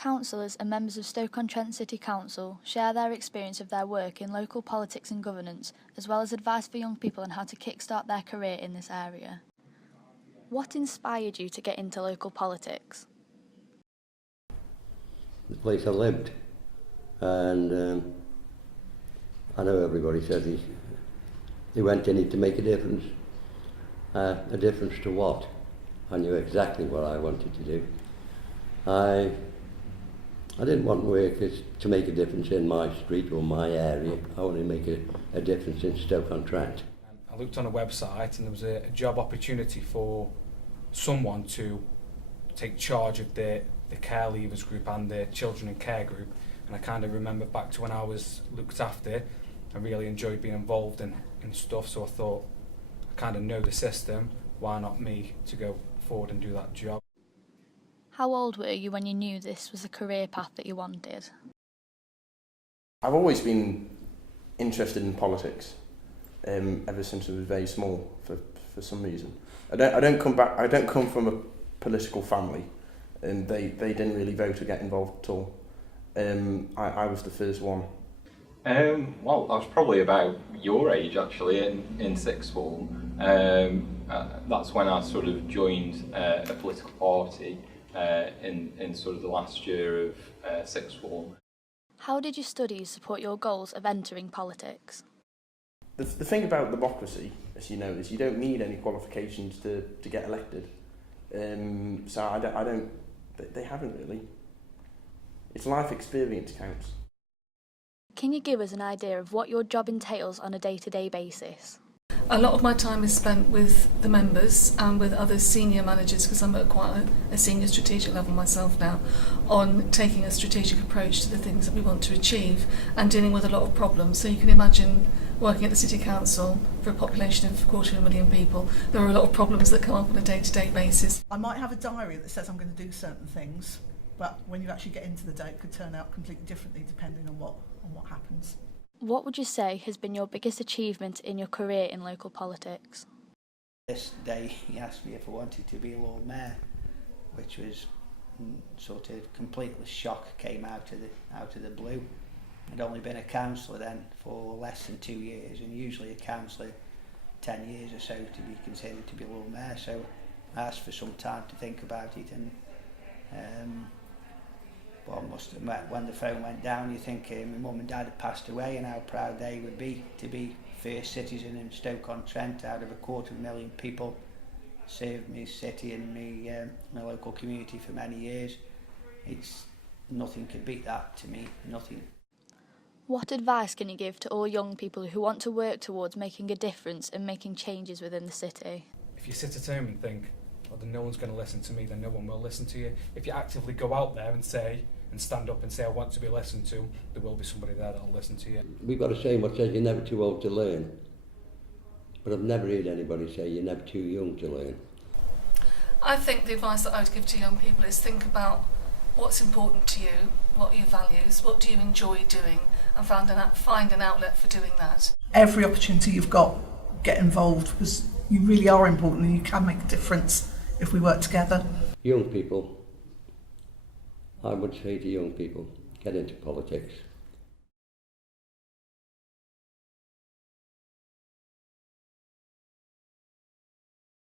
councillors and members of Stoke-on-Trent City Council share their experience of their work in local politics and governance, as well as advice for young people on how to kickstart their career in this area. What inspired you to get into local politics? The place I lived, and I know everybody says he went in it to make a difference. A difference to what? I knew exactly what I wanted to do. I didn't want work to make a difference in my street or my area. I wanted to make a difference in Stoke-on-Trent. I looked on a website and there was a job opportunity for someone to take charge of the care leavers group and the children in care group, and I kind of remember back to when I was looked after. I really enjoyed being involved in stuff, so I thought, I kind of know the system, why not me to go forward and do that job. How old were you when you knew this was a career path that you wanted? I've always been interested in politics, ever since I was very small, for some reason. I don't come from a political family, and they didn't really vote or get involved at all. I was the first one. Well, I was probably about your age actually, in sixth form. That's when I sort of joined a political party in sort of the last year of sixth form. How did your studies support your goals of entering politics? The thing about democracy, as you know, is you don't need any qualifications to get elected. So they haven't really. It's life experience counts. Can you give us an idea of what your job entails on a day-to-day basis? A lot of my time is spent with the members and with other senior managers, because I'm at quite a senior strategic level myself now, on taking a strategic approach to the things that we want to achieve and dealing with a lot of problems. So you can imagine working at the City Council for a population of 250,000 people, there are a lot of problems that come up on a day-to-day basis. I might have a diary that says I'm going to do certain things, but when you actually get into the day, it could turn out completely differently depending on what happens. What would you say has been your biggest achievement in your career in local politics? This day he asked me if I wanted to be Lord Mayor, which was sort of completely shock, came out of the blue. I'd only been a councillor then for less than 2 years, and usually a councillor 10 years or so to be considered to be Lord Mayor. So I asked for some time to think about it, and well, I must admit, when the phone went down, you think my mum and dad had passed away, and how proud they would be to be first citizen in Stoke-on-Trent out of 250,000 people. Served my city and my local community for many years. Nothing could beat that to me, nothing. What advice can you give to all young people who want to work towards making a difference and making changes within the city? If you sit at home and think, well, then no one's going to listen to me, then no one will listen to you. If you actively go out there and stand up and say, I want to be listened to, there will be somebody there that will listen to you. We've got a saying what says you're never too old to learn, but I've never heard anybody say you're never too young to learn. I think the advice that I would give to young people is think about what's important to you, what are your values, what do you enjoy doing, and find an outlet for doing that. Every opportunity you've got, get involved, because you really are important and you can make a difference if we work together. Young people, I would say to young people, get into politics.